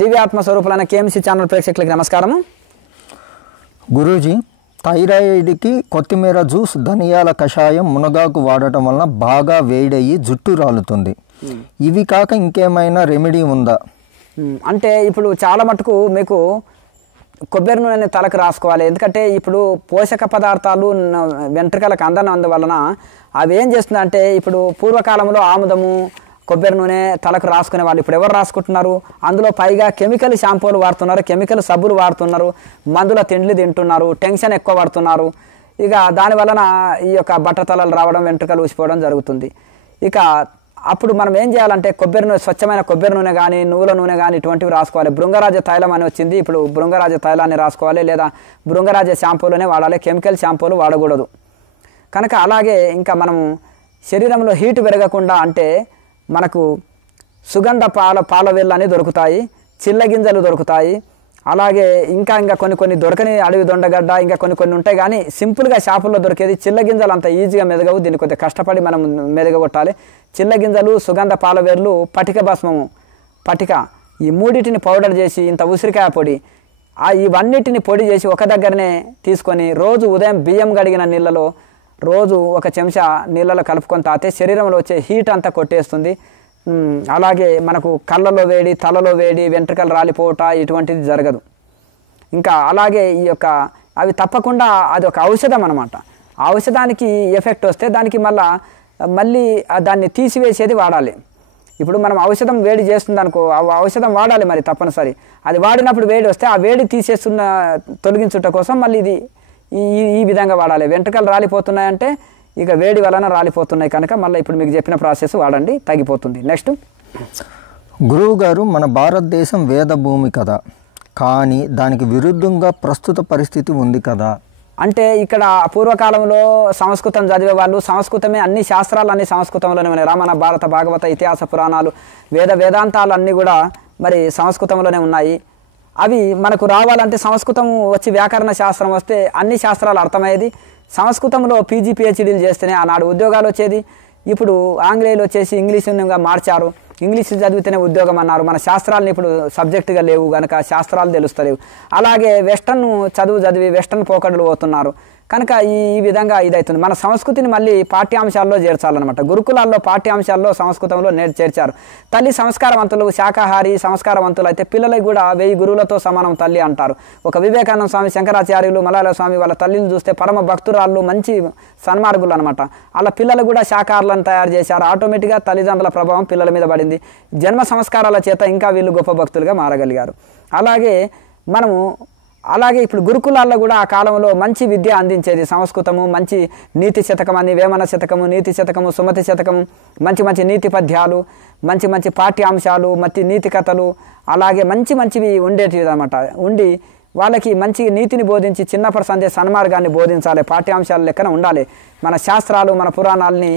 దివ్యాత్మ స్వరూపులైన KMC channel ప్రేక్షకులకి నమస్కారము. గురూజీ, థైరాయిడ్కి కొత్తిమీర జ్యూస్, ధనియాల కషాయం, మునగాకు వాడటం వలన బాగా వేడయ్యి జుట్టు రాలుతుంది. ఇవి కాక ఇంకేమైనా రెమెడీ ఉందా? అంటే ఇప్పుడు చాలా మటుకు మీకు కొబ్బరి నూనె తలకు రాసుకోవాలి. ఎందుకంటే ఇప్పుడు పోషక పదార్థాలు వెంట్రుకలకు అందువలన అవి ఏం చేస్తుందంటే, ఇప్పుడు పూర్వకాలంలో ఆముదము, కొబ్బరి నూనె తలకు రాసుకునే వాళ్ళు ఇప్పుడు ఎవరు రాసుకుంటున్నారు? అందులో పైగా కెమికల్ షాంపూలు వాడుతున్నారు, కెమికల్ సబ్బులు వాడుతున్నారు, మందుల తిండ్లు తింటున్నారు, టెన్షన్ ఎక్కువ పడుతున్నారు. ఇక దానివలన ఈ యొక్క బట్టతలలు రావడం, వెంట్రుకలు ఊసిపోవడం జరుగుతుంది. ఇక అప్పుడు మనం ఏం చేయాలంటే కొబ్బరి నూనె, స్వచ్ఛమైన కొబ్బరి నూనె కానీ, నువ్వుల నూనె కానీ ఇటువంటివి రాసుకోవాలి. భృంగరాజ తైలం అని వచ్చింది, ఇప్పుడు భృంగరాజ తైలాన్ని రాసుకోవాలి, లేదా భృంగరాజ షాంపూలనే వాడాలి, కెమికల్ షాంపూలు వాడకూడదు. కనుక అలాగే ఇంకా మనం శరీరంలో హీటు పెరగకుండా అంటే మనకు సుగంధ పాల వేళ్ళని దొరుకుతాయి, చిల్లగింజలు దొరుకుతాయి, అలాగే ఇంకా కొన్ని దొరకని అడవి దొండగడ్డ, ఇంకా కొన్ని ఉంటాయి. కానీ సింపుల్గా షాపుల్లో దొరికేది చిల్లగింజలు అంత ఈజీగా మెదగవు, దీన్ని కొద్దిగా కష్టపడి మనం మెదగొట్టాలి. చిల్లగింజలు, సుగంధ పాలవేర్లు, పటిక భస్మము, ఈ మూడింటిని పౌడర్ చేసి, ఇంత ఉసిరికాయ పొడి, ఇవన్నిటిని పొడి చేసి ఒక దగ్గరనే తీసుకొని రోజు ఉదయం బియ్యం గడిగిన నీళ్ళలో రోజు ఒక చెంచా నీళ్ళలో కలుపుకొని తాగితే శరీరంలో వచ్చే హీట్ అంతా కొట్టేస్తుంది. అలాగే మనకు కళ్ళలో వేడి, తలలో వేడి, వెంట్రుకలు రాలిపోవట ఇటువంటిది జరగదు. ఇంకా అలాగే ఈ యొక్క అవి తప్పకుండా అది ఒక ఔషధం అన్నమాట. ఆ ఔషధానికి ఎఫెక్ట్ వస్తే దానికి మళ్ళీ దాన్ని తీసివేసేది వాడాలి. ఇప్పుడు మనం ఔషధం వేడి చేస్తుంది అనుకో, ఆ ఔషధం వాడాలి మరి తప్పనిసరి. అది వాడినప్పుడు వేడి వస్తే ఆ వేడి తొలగించుట కోసం మళ్ళీ ఇది ఈ విధంగా వాడాలి. వెంట్రుకలు రాలిపోతున్నాయంటే ఇక వేడి వలన రాలిపోతున్నాయి కనుక మళ్ళీ ఇప్పుడు మీకు చెప్పిన ప్రాసెస్ వాడండి, తగ్గిపోతుంది. నెక్స్ట్, గురువు గారు, మన భారతదేశం వేద భూమి కదా, కానీ దానికి విరుద్ధంగా ప్రస్తుత పరిస్థితి ఉంది కదా. అంటే ఇక్కడ పూర్వకాలంలో సంస్కృతం చదివే వాళ్ళు, సంస్కృతమే అన్ని శాస్త్రాలు అన్ని సంస్కృతంలోనే ఉన్నాయి. రామాయణ, భారత, భాగవత, ఇతిహాస పురాణాలు, వేదాంతాలు అన్నీ కూడా మరి సంస్కృతంలోనే ఉన్నాయి. అవి మనకు రావాలంటే సంస్కృతం వచ్చి వ్యాకరణ శాస్త్రం వస్తే అన్ని శాస్త్రాలు అర్థమయ్యేది. సంస్కృతంలో పీజీ పిహెచ్డీలు చేస్తేనే ఆనాడు ఉద్యోగాలు వచ్చేది. ఇప్పుడు ఆంగ్లేయులు వచ్చేసి ఇంగ్లీషుగా మార్చారు, ఇంగ్లీష్ చదివితేనే ఉద్యోగం అన్నారు. మన శాస్త్రాలను ఇప్పుడు సబ్జెక్టుగా లేవు కనుక శాస్త్రాలు తెలుస్తలేవు. అలాగే వెస్టర్న్ చదివి వెస్టర్న్ పోకడలు పోతున్నారు కనుక ఈ విధంగా ఇదవుతుంది. మన సంస్కృతిని మళ్ళీ పాఠ్యాంశాల్లో చేర్చాలన్నమాట. గురుకులాల్లో పాఠ్యాంశాల్లో సంస్కృతంలో చేర్చారు. తల్లి సంస్కారవంతులు, శాకాహారి సంస్కారవంతులు అయితే పిల్లలకి కూడా 1000 గురువులతో సమానం తల్లి అంటారు. ఒక వివేకానంద స్వామి, శంకరాచార్యులు, మలాల స్వామి వాళ్ళ తల్లిని చూస్తే పరమ భక్తురాళ్ళు, మంచి సన్మార్గులు అనమాట. అలా పిల్లలు కూడా శాకాహారులను తయారు చేశారు. ఆటోమేటిక్గా తల్లిదండ్రుల ప్రభావం పిల్లల మీద పడింది. జన్మ సంస్కారాల చేత ఇంకా వీళ్ళు గొప్ప భక్తులుగా మారగలిగారు. అలాగే ఇప్పుడు గురుకులాల్లో కూడా ఆ కాలంలో మంచి విద్య అందించేది. సంస్కృతము, మంచి నీతి శతకం అని, వేమన శతకము, నీతి శతకము, సుమతి శతకము, మంచి నీతి పద్యాలు, మంచి పాఠ్యాంశాలు, నీతి కథలు, అలాగే మంచివి ఉండేటివి అనమాట. ఉండి వాళ్ళకి మంచి నీతిని బోధించి చిన్నప్పటి సందే సన్మార్గాన్ని బోధించాలి. పాఠ్యాంశాల లెక్కన ఉండాలి. మన శాస్త్రాలు, మన పురాణాలని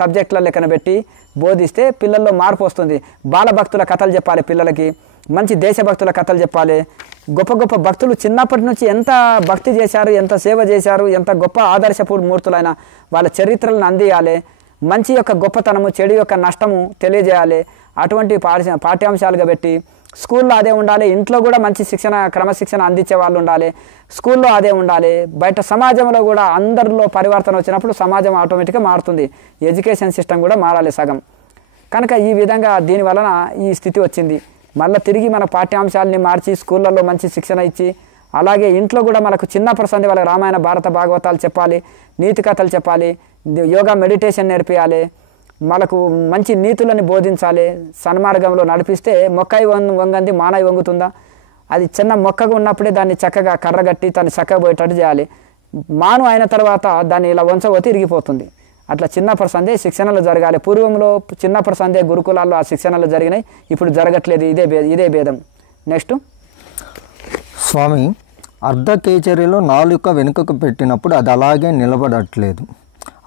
సబ్జెక్టుల లెక్కన పెట్టి బోధిస్తే పిల్లల్లో మార్పు వస్తుంది. బాలభక్తుల కథలు చెప్పాలి పిల్లలకి, మంచి దేశభక్తుల కథలు చెప్పాలి. గొప్ప భక్తులు చిన్నప్పటి నుంచి ఎంత భక్తి చేశారు, ఎంత సేవ చేశారు, ఎంత గొప్ప ఆదర్శపూర్ణ మూర్తులైన వాళ్ళ చరిత్రలను అందియాలి. మంచి యొక్క గొప్పతనము, చెడు యొక్క నష్టము తెలియజేయాలి. అటువంటి పాఠ్యాంశాలుగా పెట్టి స్కూల్లో అదే ఉండాలి. ఇంట్లో కూడా మంచి క్రమశిక్షణ అందించే వాళ్ళు ఉండాలి. స్కూల్లో అదే ఉండాలి. బయట సమాజంలో కూడా అందరిలో పరివర్తన వచ్చినప్పుడు సమాజం ఆటోమేటిక్గా మారుతుంది. ఎడ్యుకేషన్ సిస్టమ్ కూడా మారాలి సగం. కనుక ఈ విధంగా దీని వలన ఈ స్థితి వచ్చింది. మళ్ళీ తిరిగి మన పాఠ్యాంశాలని మార్చి స్కూళ్ళల్లో మంచి శిక్షణ ఇచ్చి, అలాగే ఇంట్లో కూడా మనకు చిన్నప్పటి సంది వాళ్ళకి రామాయణ, భారత, భాగవతాలు చెప్పాలి, నీతి కథలు చెప్పాలి, యోగా, మెడిటేషన్ నేర్పియాలి, మనకు మంచి నీతులని బోధించాలి. సన్మార్గంలో నడిపిస్తే మొక్కై వంగంది మానై వంగుతుందా? అది చిన్న మొక్కగా ఉన్నప్పుడే దాన్ని చక్కగా కర్రగట్టి దాన్ని చక్కగా పోయేటట్టు చేయాలి. మాను అయిన తర్వాత దాన్ని ఇలా వంచబోతే ఇరిగిపోతుంది. అట్లా చిన్నప్పటి సందే శిక్షణలు జరగాలి. పూర్వంలో చిన్నప్పటి సందే గురుకులాల్లో ఆ శిక్షణలు జరిగినాయి, ఇప్పుడు జరగట్లేదు. ఇదే భేదం. నెక్స్ట్, స్వామి, అర్ధకేచరిలో నాలుక వెనుకకు పెట్టినప్పుడు అది అలాగే నిలబడట్లేదు.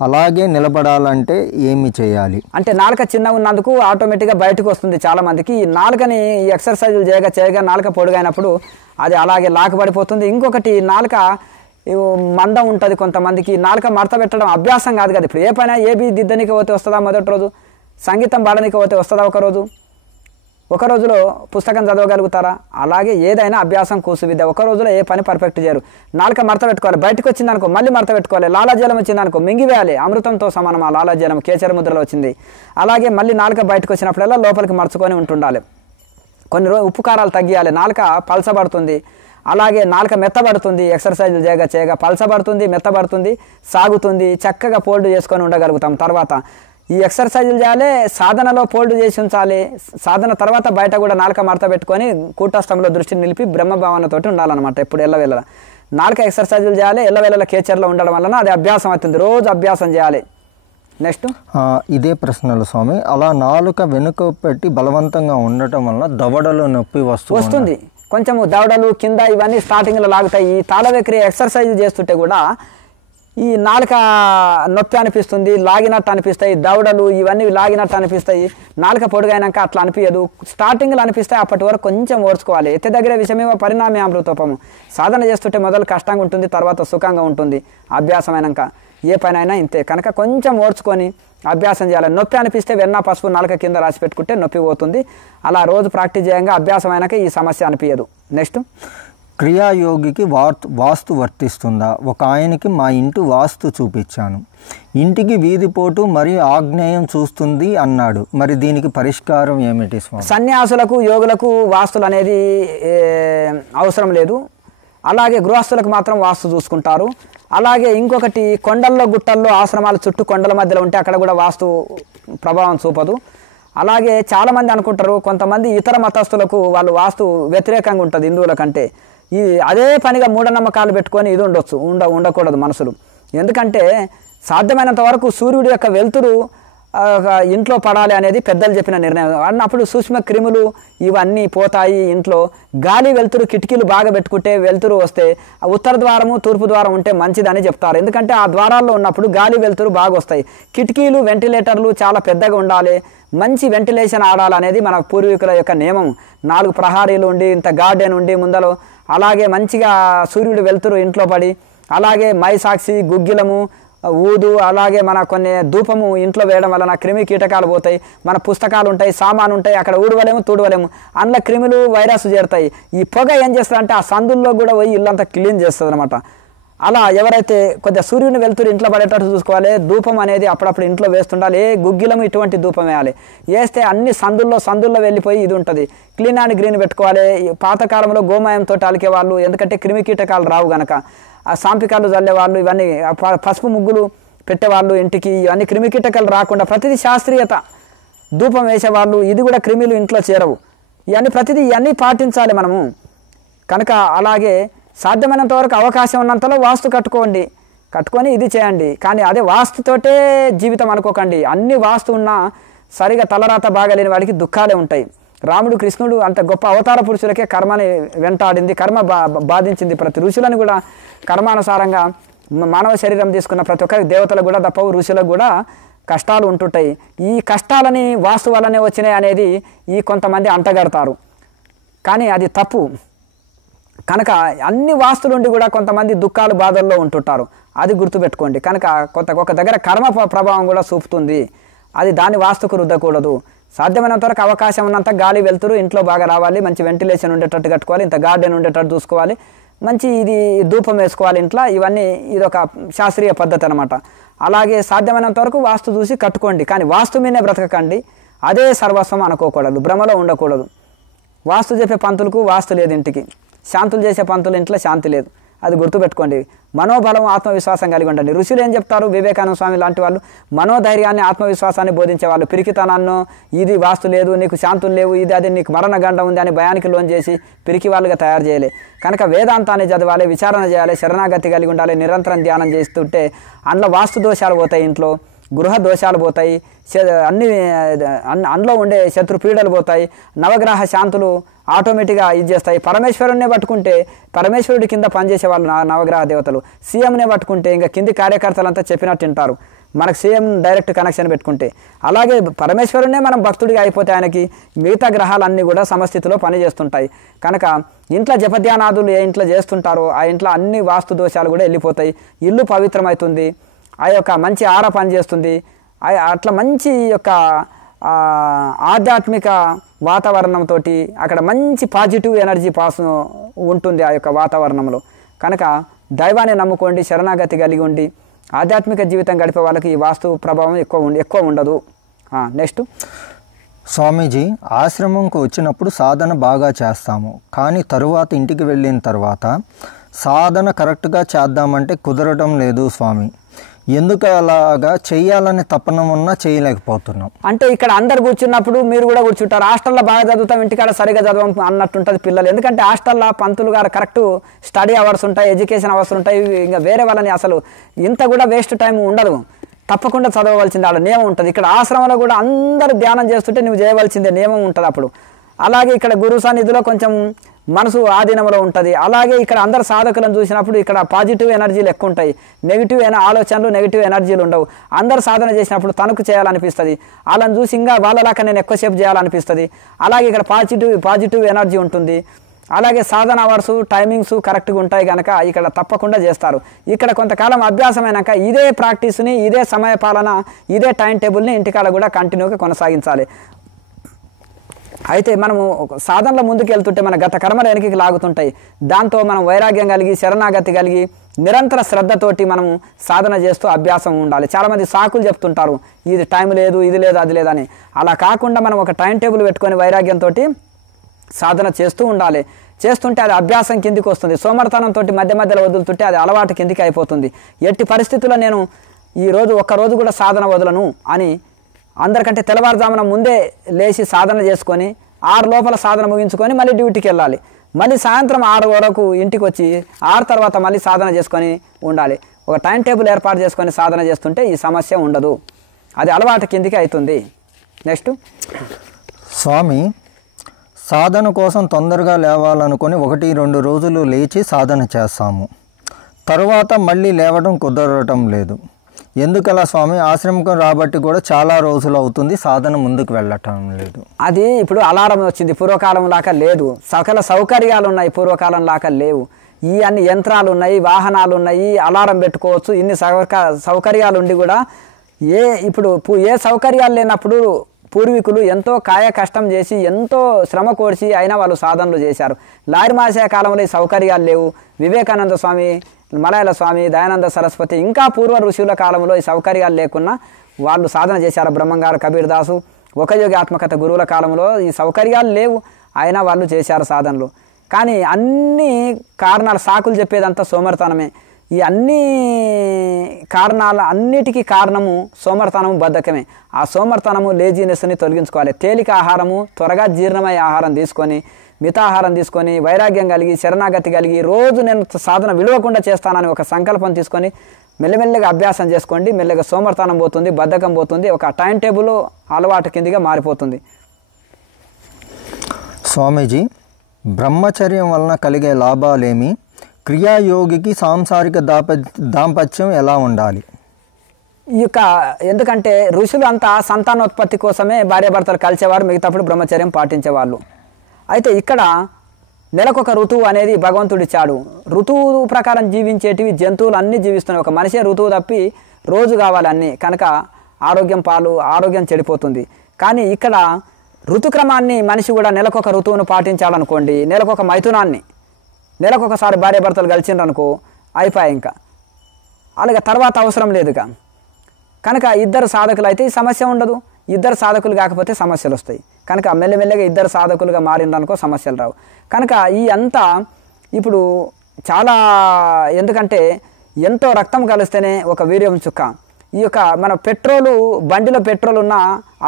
అలాగే నిలబడాలంటే ఏమి చేయాలి? అంటే నాలుక చిన్న ఉన్నందుకు ఆటోమేటిక్గా బయటకు వస్తుంది. చాలామందికి ఈ నాలుకని ఎక్సర్సైజులు చేయగా నాలుక పొడుగైనప్పుడు అది అలాగే లాకబడిపోతుంది. ఇంకొకటి నాలుక మందం ఉంటుంది. కొంతమందికి నాలుక మడత పెట్టడం అభ్యాసం కాదు కదా. ఇప్పుడు ఏ పైన ఏబీ దిద్దనికి పోతే వస్తుందా మొదటి రోజు, సంగీతం పాడడానికి పోతే వస్తుందా ఒక రోజు, ఒక రోజులో పుస్తకం చదవగలుగుతారా? అలాగే ఏదైనా అభ్యాసం కూసు విద్య. ఒక రోజులో ఏ పని పర్ఫెక్ట్ చేయరు. నాలుక మడత పెట్టుకోవాలి, బయటకు వచ్చిందనుకో మళ్ళీ మడత పెట్టుకోవాలి. లాలాజలం వచ్చిందనుకో మింగివేయాలి. అమృతంతో సమానం ఆ లాలాజలం, కేచర ముద్రలో వచ్చింది. అలాగే మళ్ళీ నాలుక బయటకు వచ్చినప్పుడల్లా లోపలికి మర్చుకొని ఉంటుండాలి. కొన్ని ఉప్పు కారాలు తగ్గియాలి. నాలుక పలసబడుతుంది, అలాగే నాలుక మెత్తబడుతుంది. ఎక్సర్సైజులు చేయగా పలసబడుతుంది, మెత్తబడుతుంది, సాగుతుంది. చక్కగా ఫోల్డ్ చేసుకొని ఉండగలుగుతాం. తర్వాత ఈ ఎక్సర్సైజులు చేయాలి, సాధనలో ఫోల్డ్ చేసి ఉంచాలి. సాధన తర్వాత బయట కూడా నాలుక మడత పెట్టుకొని కూటస్థంలో దృష్టిని నిలిపి బ్రహ్మభావనతోటి ఉండాలన్నమాట. ఎప్పుడు ఎల్లవేళ నాలుక ఎక్సర్సైజులు చేయాలి. ఎల్లవేళ కేచర్లో ఉండడం వలన అది అభ్యాసం అవుతుంది. రోజు అభ్యాసం చేయాలి. నెక్స్ట్ ఇదే ప్రశ్నలు స్వామి, అలా నాలుక వెనుక పెట్టి బలవంతంగా ఉండటం వల్ల దవడలో నొప్పి వస్తుంది. కొంచెము దవడలు కింద ఇవన్నీ స్టార్టింగ్లో లాగుతాయి. ఈ తాళవేక్రియ ఎక్సర్సైజ్ చేస్తుంటే కూడా ఈ నాలుక నొప్పి అనిపిస్తుంది, లాగినట్టు అనిపిస్తాయి. దవడలు ఇవన్నీ లాగినట్టు అనిపిస్తాయి. నాలుక పొడుగైనాక అట్లా అనిపించదు. స్టార్టింగ్లో అనిపిస్తాయి, అప్పటి వరకు కొంచెం ఓర్చుకోవాలి. ఎత్తే దగ్గర విషమేమో పరిణామే అమృతోపము. సాధన చేస్తుంటే మొదలు కష్టంగా ఉంటుంది, తర్వాత సుఖంగా ఉంటుంది. అభ్యాసమైనాక ఏ పని అయినా ఇంతే. కనుక కొంచెం ఓర్చుకొని అభ్యాసం చేయాలి. నొప్పి అనిపిస్తే వెన్న పసుపు నాలుక కింద రాసి పెట్టుకుంటే నొప్పి పోతుంది. అలా రోజు ప్రాక్టీస్ చేయంగా అభ్యాసం అయినాక ఈ సమస్య అనిపించదు. నెక్స్ట్ క్రియాయోగికి వాస్తు వర్తిస్తుందా? ఒక ఆయనకి మా ఇంటి వాస్తు చూపించాను, ఇంటికి వీధిపోటు మరియు ఆగ్నేయం చూస్తుంది అన్నాడు. మరి దీనికి పరిష్కారం ఏమిటి స్వామి? సన్యాసులకు యోగులకు వాస్తులు అనేది అవసరం లేదు. అలాగే గృహస్థులకు మాత్రం వాస్తు చూసుకుంటారు. అలాగే ఇంకొకటి కొండల్లో గుట్టల్లో ఆశ్రమాల చుట్టూ కొండల మధ్యలో ఉంటే అక్కడ కూడా వాస్తు ప్రభావం చూపదు. అలాగే చాలామంది అనుకుంటారు, కొంతమంది ఇతర మతస్థులకు వాళ్ళు వాస్తు వ్యతిరేకంగా ఉంటుంది హిందువుల కంటే. ఈ అదే పనిగా మూఢనమ్మకాలు పెట్టుకొని ఇది ఉండకూడదు మనసులు. ఎందుకంటే సాధ్యమైనంత వరకు సూర్యుడి యొక్క వెలుతురు ఇంట్లో పడాలి అనేది పెద్దలు చెప్పిన నిర్ణయం. అన్నప్పుడు సూక్ష్మ క్రిములు ఇవన్నీ పోతాయి. ఇంట్లో గాలి వెలుతురు కిటికీలు బాగా పెట్టుకుంటే వెలుతురు వస్తే ఉత్తర ద్వారము తూర్పు ద్వారం ఉంటే మంచిదని చెప్తారు. ఎందుకంటే ఆ ద్వారాల్లో ఉన్నప్పుడు గాలి వెలుతురు బాగా వస్తాయి. కిటికీలు వెంటిలేటర్లు చాలా పెద్దగా ఉండాలి, మంచి వెంటిలేషన్ ఆడాలనేది మన పూర్వీకుల యొక్క నియమం. 4 ప్రహారీలు ఉండి ఇంత గార్డెన్ ఉండి ముందలో, అలాగే మంచిగా సూర్యుడు వెలుతురు ఇంట్లో పడి, అలాగే మైసాక్షి గుగ్గిలము ఊదు, అలాగే మన కొన్ని ధూపము ఇంట్లో వేయడం వలన క్రిమి కీటకాలు పోతాయి. మన పుస్తకాలు ఉంటాయి, సామాను ఉంటాయి, అక్కడ ఊడవలేము తుడవలేము, అందులో క్రిములు వైరస్ చేరుతాయి. ఈ పొగ ఏం చేస్తారంటే ఆ సందుల్లో కూడా పోయి ఇల్లంతా క్లీన్ చేస్తుంది అనమాట. అలా ఎవరైతే కొద్దిగా సూర్యుని వెలుతురు ఇంట్లో పడేటట్టు చూసుకోవాలి. ధూపం అనేది అప్పుడప్పుడు ఇంట్లో వేస్తుండాలి. గుగ్గిలము ఇటువంటి ధూపం వేయాలి. వేస్తే అన్ని సందుల్లో వెళ్ళిపోయి ఇది ఉంటుంది. క్లీన్ అండ్ గ్రీన్ పెట్టుకోవాలి. పాతకాలంలో గోమయంతో అలికే వాళ్ళు, ఎందుకంటే క్రిమి కీటకాలు రావు గనక. ఆ సాంపికాలు చల్లేవాళ్ళు, ఇవన్నీ పసుపు ముగ్గులు పెట్టేవాళ్ళు ఇంటికి, ఇవన్నీ క్రిమి కీటకాలు రాకుండా ప్రతిదీ శాస్త్రీయత. ధూపం వేసేవాళ్ళు, ఇది కూడా క్రిమిలు ఇంట్లో చేరవు. ఇవన్నీ పాటించాలి మనము. కనుక అలాగే సాధ్యమైనంత వరకు అవకాశం ఉన్నంతలో వాస్తు కట్టుకొని ఇది చేయండి. కానీ అదే వాస్తుతోటే జీవితం అనుకోకండి. అన్ని వాస్తు ఉన్నా సరిగా తలరాత బాగలేని వాడికి దుఃఖాలే ఉంటాయి. రాముడు కృష్ణుడు అంత గొప్ప అవతార పురుషులకే కర్మని వెంటాడింది, కర్మ బాధించింది. ప్రతి ఋషులను కూడా కర్మానుసారంగా మానవ శరీరం తీసుకున్న ప్రతి ఒక్క దేవతలకు కూడా తప్పవు, ఋషులకు కూడా కష్టాలు ఉంటుంటాయి. ఈ కష్టాలని వాస్తు వల్లనే వచ్చినాయి అనేది ఈ కొంతమంది అంటగడతారు. కానీ అది తప్పు. కనుక అన్ని వాస్తులుండి కూడా కొంతమంది దుఃఖాలు బాధల్లో ఉంటుంటారు. అది గుర్తుపెట్టుకోండి. కనుక ఒక దగ్గర కర్మ ప్రభావం కూడా చూపుతుంది. అది దాని వాస్తుకు రుద్దకూడదు. సాధ్యమైనంత వరకు అవకాశం ఉన్నంత గాలి వెలుతురు ఇంట్లో బాగా రావాలి, మంచి వెంటిలేషన్ ఉండేటట్టు కట్టుకోవాలి, ఇంత గార్డెన్ ఉండేటట్టు చూసుకోవాలి, మంచి ఇది ధూపం వేసుకోవాలి ఇంట్లో. ఇవన్నీ ఇదొక శాస్త్రీయ పద్ధతి అనమాట. అలాగే సాధ్యమైనంత వరకు వాస్తు చూసి కట్టుకోండి. కానీ వాస్తు మీదనే బ్రతకకండి. అదే సర్వస్వం అనుకోకూడదు, భ్రమలో ఉండకూడదు. వాస్తు చెప్పే పంతులకు వాస్తు లేదు ఇంటికి, శాంతులు చేసే పంతులు ఇంట్లో శాంతి లేదు. అది గుర్తుపెట్టుకోండి. మనోబలం ఆత్మవిశ్వాసం కలిగి ఉండండి. ఋషులు ఏం చెప్తారు? వివేకానంద స్వామి లాంటి వాళ్ళు మనోధైర్యాన్ని ఆత్మవిశ్వాసాన్ని బోధించేవాళ్ళు. పిరికితనాన్నో ఇది వాస్తు లేదు, నీకు శాంతులు లేవు, ఇది అది నీకు మరణగండం ఉంది అని భయానికి లోన్ చేసి పిరికి వాళ్ళుగా తయారు చేయలే. కనుక వేదాంతాన్ని చదవాలి, విచారణ చేయాలి, శరణాగతి కలిగి ఉండాలి, నిరంతరం ధ్యానం చేస్తుంటే అందులో వాస్తు దోషాలు పోతాయి, ఇంట్లో గృహ దోషాలు పోతాయి, అందులో ఉండే శత్రు పీడలు పోతాయి, నవగ్రహ శాంతులు ఆటోమేటిక్గా ఇది చేస్తాయి. పరమేశ్వరుణ్ణే పట్టుకుంటే పరమేశ్వరుడి కింద పనిచేసే వాళ్ళు నవగ్రహ దేవతలు. సీఎంనే పట్టుకుంటే ఇంకా కింది కార్యకర్తలంతా చెప్పినట్టు వింటారు, మనకు సీఎం డైరెక్ట్ కనెక్షన్ పెట్టుకుంటే. అలాగే పరమేశ్వరునే మనం భక్తుడిగా అయిపోతే ఆయనకి మిగతా గ్రహాలన్నీ కూడా సమస్థితిలో పనిచేస్తుంటాయి. కనుక ఇంట్లో జపధ్యానాదులు ఏ ఇంట్లో చేస్తుంటారో ఆ ఇంట్లో అన్ని వాస్తు దోషాలు కూడా వెళ్ళిపోతాయి. ఇల్లు పవిత్రమవుతుంది, ఆ యొక్క మంచి ఆర పనిచేస్తుంది, అట్లా మంచి యొక్క ఆధ్యాత్మిక వాతావరణంతో అక్కడ మంచి పాజిటివ్ ఎనర్జీ పాస్ ఉంటుంది ఆ యొక్క వాతావరణంలో. కనుక దైవాన్ని నమ్ముకోండి, శరణాగతి కలిగి ఉండి ఆధ్యాత్మిక జీవితం గడిపే వాళ్ళకి ఈ వాస్తు ప్రభావం ఎక్కువ ఉండదు. నెక్స్ట్ స్వామీజీ, ఆశ్రమంకు వచ్చినప్పుడు సాధన బాగా చేస్తాము, కానీ తరువాత ఇంటికి వెళ్ళిన తర్వాత సాధన కరెక్ట్గా చేద్దామంటే కుదరటం లేదు స్వామి. ఎందుకు అలాగా చేయాలని తపన ఉన్నా చేయలేకపోతున్నాం. అంటే ఇక్కడ అందరు కూర్చున్నప్పుడు మీరు కూడా కూర్చుంటారు. హాస్టల్లో బాగా చదువుతాం, ఇంటికాడ సరిగా చదవం అన్నట్టుంటుంది పిల్లలు. ఎందుకంటే హాస్టల్లో పంతులు గారు కరెక్ట్ స్టడీ అవర్స్ ఉంటాయి, ఎడ్యుకేషన్ అవర్స్ ఉంటాయి. ఇంకా వేరే వాళ్ళని అసలు ఇంత కూడా వేస్ట్ టైం ఉండదు, తప్పకుండా చదవవలసిందే, ఆడ నియమం ఉంటుంది. ఇక్కడ ఆశ్రమంలో కూడా అందరూ ధ్యానం చేస్తుంటే నువ్వు చేయవలసిందే, నియమం ఉంటుంది అప్పుడు. అలాగే ఇక్కడ గురు సన్నిధిలో కొంచెం మనసు ఆధీనంలో ఉంటుంది. అలాగే ఇక్కడ అందరు సాధకులను చూసినప్పుడు ఇక్కడ పాజిటివ్ ఎనర్జీలు ఎక్కువ ఉంటాయి, నెగిటివ్ ఆలోచనలు నెగిటివ్ ఎనర్జీలు ఉండవు. అందరు సాధన చేసినప్పుడు తనకు చేయాలనిపిస్తుంది, వాళ్ళని చూసి ఇంకా వాళ్ళలాగా నేను ఎక్కువసేపు చేయాలనిపిస్తుంది. అలాగే ఇక్కడ పాజిటివ్ ఎనర్జీ ఉంటుంది. అలాగే సాధన అవర్స్ టైమింగ్స్ కరెక్ట్గా ఉంటాయి కనుక ఇక్కడ తప్పకుండా చేస్తారు. ఇక్కడ కొంతకాలం అభ్యాసమైనాక ఇదే ప్రాక్టీస్ని, ఇదే సమయ పాలన, ఇదే టైం టేబుల్ని ఇంటికాడ కూడా కంటిన్యూగా కొనసాగించాలి. అయితే మనము సాధనలో ముందుకు వెళ్తుంటే మన గత కర్మలు వెనక్కి లాగుతుంటాయి. దాంతో మనం వైరాగ్యం కలిగి శరణాగతి కలిగి నిరంతర శ్రద్ధతోటి మనము సాధన చేస్తూ అభ్యాసం ఉండాలి. చాలామంది సాకులు చెప్తుంటారు, ఇది టైం లేదు, ఇది లేదు, అది లేదని. అలా కాకుండా మనం ఒక టైం టేబుల్ పెట్టుకొని వైరాగ్యంతో సాధన చేస్తూ ఉండాలి. చేస్తుంటే అది అభ్యాసం కిందికి వస్తుంది. సోమర్తనంతో మధ్య మధ్యలో వదులుతుంటే అది అలవాటు కిందికి అయిపోతుంది. ఎట్టి పరిస్థితుల్లో నేను ఈరోజు ఒక్కరోజు కూడా సాధన వదలను అని అందరికంటే తెల్లవారుజామున ముందే లేచి సాధన చేసుకొని 6 లోపల సాధన ముగించుకొని మళ్ళీ డ్యూటీకి వెళ్ళాలి. మళ్ళీ సాయంత్రం 6 వరకు ఇంటికి వచ్చి 6 తర్వాత మళ్ళీ సాధన చేసుకొని ఉండాలి. ఒక టైం టేబుల్ ఏర్పాటు చేసుకొని సాధన చేస్తుంటే ఈ సమస్య ఉండదు, అది అలవాటు కిందికి అవుతుంది. నెక్స్ట్ స్వామి, సాధన కోసం తొందరగా లేవాలనుకొని 1-2 రోజులు లేచి సాధన చేస్తాము, తర్వాత మళ్ళీ లేవడం కుదరటం లేదు. ఎందుకలా స్వామి? ఆశ్రమం రాబట్టి కూడా చాలా రోజులు అవుతుంది, సాధన ముందుకు వెళ్ళటం లేదు. అది ఇప్పుడు అలారం వచ్చింది, పూర్వకాలం లాగా లేదు. సకల సౌకర్యాలు ఉన్నాయి, పూర్వకాలం లాగా లేవు. ఈ అన్ని యంత్రాలు ఉన్నాయి, వాహనాలు ఉన్నాయి, అలారం పెట్టుకోవచ్చు. ఇన్ని సౌకర్యాలు ఉండి కూడా ఇప్పుడు ఏ సౌకర్యాలు లేనప్పుడు పూర్వీకులు ఎంతో కాయ కష్టం చేసి ఎంతో శ్రమ కోర్చి అయినా వాళ్ళు సాధనలు చేశారు. లారి మాసే కాలంలో ఈ సౌకర్యాలు లేవు. వివేకానంద స్వామి, మలయాళ స్వామి, దయానంద సరస్వతి, ఇంకా పూర్వ ఋషుల కాలంలో ఈ సౌకర్యాలు లేకున్నా వాళ్ళు సాధన చేశారు. బ్రహ్మంగారు, కబీర్ దాసు, ఒకయోగి ఆత్మకథ గురువుల కాలంలో ఈ సౌకర్యాలు లేవు, అయినా వాళ్ళు చేశారు సాధనలు. కానీ అన్ని కారణాలు, సాకులు చెప్పేదంతా సోమర్తనమే. ఈ అన్ని కారణాల అన్నిటికీ కారణము సోమర్తనము, బద్ధకమే. ఆ సోమర్తనము, లేజీనెస్ని తొలగించుకోవాలి. తేలిక ఆహారము, త్వరగా జీర్ణమయ్యే ఆహారం తీసుకొని, మితాహారం తీసుకొని, వైరాగ్యం కలిగి శరణాగతి కలిగి రోజు నేను సాధన విలువకుండా చేస్తానని ఒక సంకల్పం తీసుకొని మెల్లమెల్లగా అభ్యాసం చేసుకోండి. మెల్లగా సోమర్తనం పోతుంది, బద్ధకం పోతుంది, ఒక టైం టేబుల్ అలవాటు కిందిగా మారిపోతుంది. స్వామీజీ, బ్రహ్మచర్యం వలన కలిగే లాభాలేమి? క్రియాయోగికి సాంసారిక దాంపత్యం ఎలా ఉండాలి? ఈ యొక్క ఎందుకంటే ఋషులు అంతా సంతానోత్పత్తి కోసమే భార్యాభర్తలు కలిసేవారు, మిగతాప్పుడు బ్రహ్మచర్యం పాటించేవాళ్ళు. అయితే ఇక్కడ నెలకొక ఋతువు అనేది భగవంతుడిచ్చాడు. ఋతువు ప్రకారం జీవించేటివి జంతువులు అన్నీ జీవిస్తున్నాయి. ఒక మనిషే ఋతువు తప్పి రోజు కావాలి అన్నీ, కనుక ఆరోగ్యం చెడిపోతుంది. కానీ ఇక్కడ ఋతుక్రమాన్ని మనిషి కూడా నెలకొక ఋతువును పాటించాలనుకోండి, నెలకొక మైథునాన్ని, నెలకొకసారి భార్యాభర్తలు కలిసిండ్రనుకో అయిపోయాయి, ఇంకా అలాగే తర్వాత అవసరం లేదుగా. కనుక ఇద్దరు సాధకులు అయితే ఈ సమస్య ఉండదు, ఇద్దరు సాధకులు కాకపోతే సమస్యలు వస్తాయి. కనుక మెల్లమెల్లగా ఇద్దరు సాధకులుగా మారిందనుకో సమస్యలు రావు. కనుక ఈ అంతా ఇప్పుడు చాలా, ఎందుకంటే ఎంతో రక్తం కలిస్తేనే ఒక వీర్యం చుక్క. ఈ యొక్క మన బండిలో పెట్రోల్ ఉన్న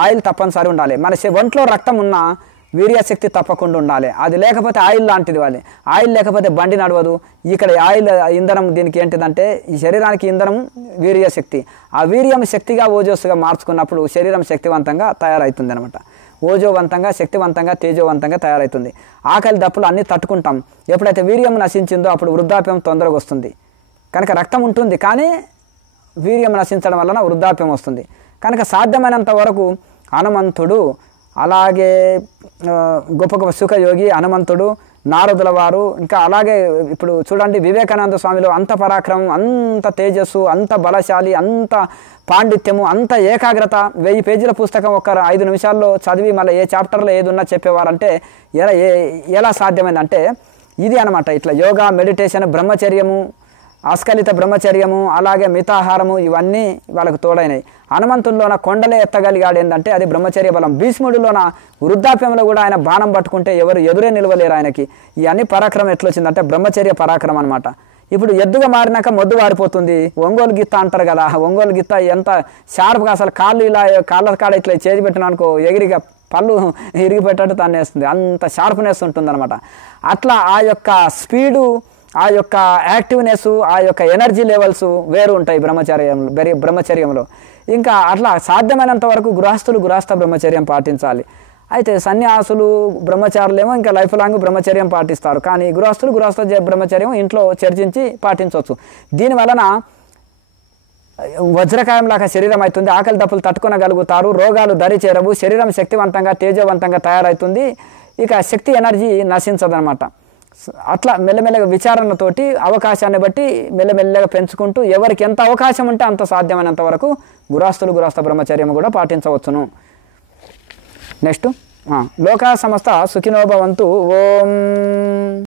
ఆయిల్ తప్పనిసరి ఉండాలి. మన ఒంట్లో రక్తం ఉన్న వీర్యశక్తి తప్పకుండా ఉండాలి. అది లేకపోతే ఆయిల్ లాంటిది వాళ్ళు. ఆయిల్ లేకపోతే బండి నడవదు. ఇక్కడ ఆయిల్ ఇంధనం దీనికి ఏంటిదంటే ఈ శరీరానికి ఇంధనం వీర్యశక్తి. ఆ వీర్యం శక్తిగా ఓజోస్గా మార్చుకున్నప్పుడు శరీరం శక్తివంతంగా తయారవుతుంది అనమాట. ఓజోవంతంగా, శక్తివంతంగా, తేజోవంతంగా తయారవుతుంది. ఆకలి దప్పులు అన్నీ తట్టుకుంటాం. ఎప్పుడైతే వీర్యం నశించిందో అప్పుడు వృద్ధాప్యం తొందరగా వస్తుంది. కనుక రక్తం ఉంటుంది కానీ వీర్యం నశించడం వలన వృద్ధాప్యం వస్తుంది. కనుక సాధ్యమైనంత వరకు హనుమంతుడు అలాగే గొప్ప గొప్ప సుఖయోగి హనుమంతుడు నారదుల వారు ఇంకా అలాగే ఇప్పుడు చూడండి వివేకానంద స్వామిలో అంత పరాక్రమం, అంత తేజస్సు, అంత బలశాలి, అంత పాండిత్యము, అంత ఏకాగ్రత. 1000 పేజీల పుస్తకం ఒక 5 నిమిషాల్లో చదివి మళ్ళీ ఏ చాప్టర్లో ఏది ఉన్నా చెప్పేవారంటే ఎలా సాధ్యమైందంటే ఇది అనమాట. ఇట్లా యోగా, మెడిటేషన్, బ్రహ్మచర్యము, అస్కలిత బ్రహ్మచర్యము, అలాగే మితాహారము ఇవన్నీ వాళ్ళకు తోడైనాయి. హనుమంతుల్లోన కొండలే ఎత్తగలిగాడు ఏంటంటే అది బ్రహ్మచర్య బలం. భీష్ముడిలోన వృద్ధాప్యంలో కూడా ఆయన బాణం పట్టుకుంటే ఎవరు ఎదురే నిలవలేరు ఆయనకి. ఇవన్నీ పరాక్రమం ఎట్లొచ్చిందంటే బ్రహ్మచర్య పరాక్రమం అనమాట. ఇప్పుడు ఎద్దుగా మారినాక మొద్దు వారిపోతుంది. ఒంగోలు గిత్త అంటారు కదా, ఒంగోలు గిత్త ఎంత షార్ప్గా అసలు కాళ్ళు ఇలా కాళ్ళ కాడ ఇట్లా చేసి పెట్టిన అనుకో ఎగిరిగా పళ్ళు ఇరిగిపెట్టట్టు తన్నేస్తుంది, అంత షార్ప్నెస్ ఉంటుంది అనమాట. అట్లా ఆ యొక్క స్పీడు, ఆ యొక్క యాక్టివ్నెస్, ఆ యొక్క ఎనర్జీ లెవెల్స్ వేరు ఉంటాయి బ్రహ్మచర్యంలో. ఇంకా అట్లా సాధ్యమైనంత వరకు గృహస్థ బ్రహ్మచర్యం పాటించాలి. అయితే సన్యాసులు బ్రహ్మచారులేమో ఇంకా లైఫ్ లాంగ్ బ్రహ్మచర్యం పాటిస్తారు. కానీ గృహస్థ బ్రహ్మచర్యం ఇంట్లో చర్చించి పాటించవచ్చు. దీనివలన వజ్రకాయంలాగా శరీరం అవుతుంది, ఆకలి దప్పులు తట్టుకొనగలుగుతారు, రోగాలు దరి చేరవు, శరీరం శక్తివంతంగా తేజవంతంగా తయారవుతుంది, ఇక శక్తి ఎనర్జీ నశించదనమాట. అట్లా మెల్లమెల్లగా విచారణతోటి అవకాశాన్ని బట్టి మెల్లమెల్లగా పెంచుకుంటూ ఎవరికి ఎంత అవకాశం ఉంటే అంత సాధ్యమైనంత వరకు గృహస్థ బ్రహ్మచర్యం కూడా పాటించవచ్చును. నెక్స్ట్ లోకా సమస్త సుఖినో భవంతు. ఓం